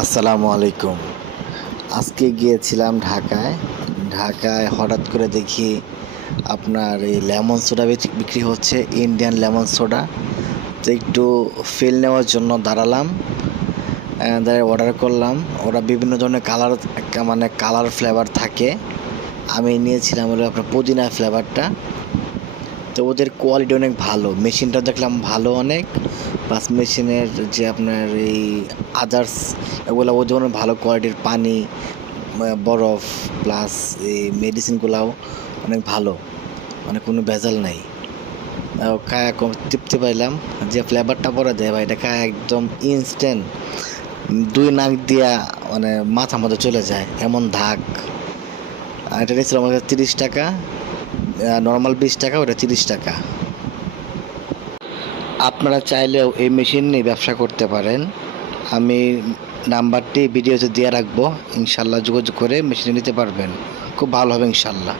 আসসালামু আলাইকুম। আজকে গিয়েছিলাম ঢাকায় হঠাৎ করে দেখি আপনার এই লেমন সোডা বিক্রি হচ্ছে, ইন্ডিয়ান লেমন সোডা। তো একটু ফিল নেওয়ার জন্য দাঁড়ালাম, দাঁড়িয়ে অর্ডার করলাম। ওরা বিভিন্ন ধরনের কালার ফ্লেভার থাকে। আমি নিয়েছিলাম হলো আপনার পুদিনা ফ্লেভারটা। তো ওদের কোয়ালিটি অনেক ভালো, মেশিনটা দেখলাম ভালো অনেক, প্লাস মেশিনের যে আপনার এই আদার্স এগুলো ওদের অনেক ভালো কোয়ালিটির পানি, বরফ, প্লাস এই মেডিসিনগুলাও অনেক ভালো, মানে কোনো ভেজাল নাই। খায় কম তৃপ্তি পাইলাম। যে ফ্লেভারটা পরে দেয় ভাই, এটা খায় একদম ইনস্ট্যান্ট, দুই নাক দিয়া মানে মাথার মধ্যে চলে যায় এমন ধাক। আর এটা নিয়েছিল আমাদের 30 টাকা, নর্মাল 20 টাকা, ওটা 30 টাকা। আপনারা চাইলেও এই মেশিন নিয়ে ব্যবসা করতে পারেন। আমি নাম্বারটি ভিডিওতে দিয়ে রাখবো, ইনশাল্লাহ যোগাযোগ করে মেশিন নিতে পারবেন, খুব ভালো হবে ইনশাল্লাহ।